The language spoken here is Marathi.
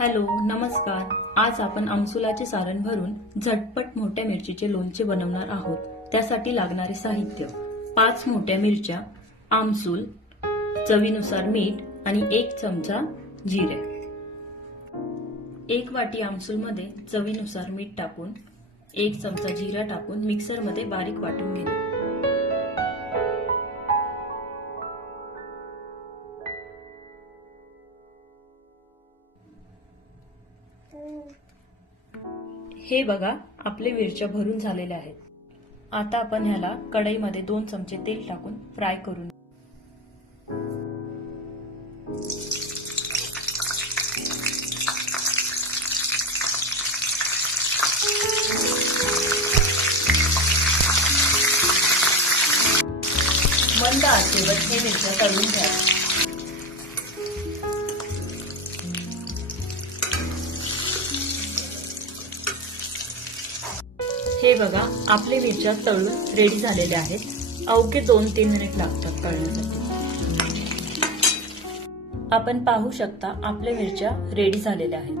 हॅलो, नमस्कार. आज आपण आमसुलाचे सारण भरून झटपट मोठ्या मिरचीचे लोणचे बनवणार आहोत. त्यासाठी लागणारे साहित्य: 5 मोठ्या मिरच्या, आमसूल, चवीनुसार मीठ आणि 1 चमचा जिरे. 1 वाटी आमसूलमध्ये चवीनुसार मीठ टाकून 1 चमचा जिरा टाकून मिक्सरमध्ये बारीक वाटून घेऊ. हे बघा, आपले मिरच्या भरून झालेल्या आहेत. आता आपण ह्याला कढईमध्ये 2 चमचे तेल टाकून फ्राय करून. मंद आचेवर हे मिरच्या तळून घ्या. हे बघा, आपले मिरच्या तळून रेडी झालेले आहेत. अवघे 2-3 मिनिट लागतात तळण्यासाठी. आपण पाहू शकता, आपल्या मिरच्या रेडी झालेल्या आहेत.